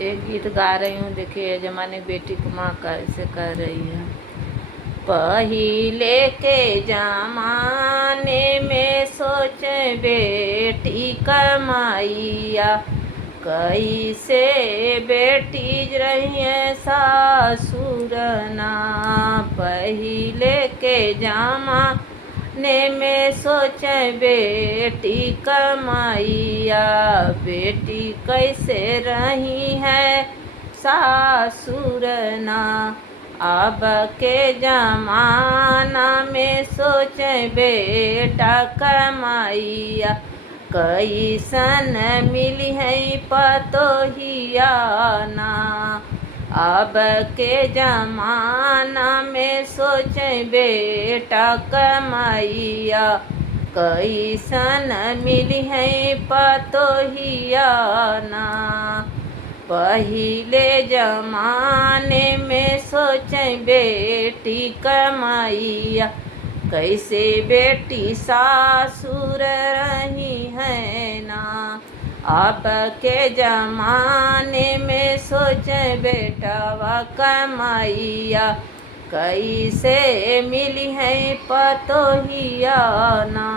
एक गीत गा रही हूँ। देखिए जमाने बेटी को माँ कैसे कह रही है। पहिले के जमाने में सोच बेटी कमाइया, कैसे बेटी रहिए सासुर ना। पहिले के जमाने में सोच बेटी कमाइया, बेटी कैसे रही है सासुर ना। अब के जमाना में सोच बेटा कमाइया, कैसन मिली है पतोहिया ना। अब के जमाना में सोच बेटा कमाइया, कैसन मिली है पतोहिया ना। पहिले जमाने में सोच बेटी कमाइया, कैसे बेटी सासुर रही है ना। अब के जमाने में सोच बेटावा कमाइया, कैसे मिली है पतोहिया ना।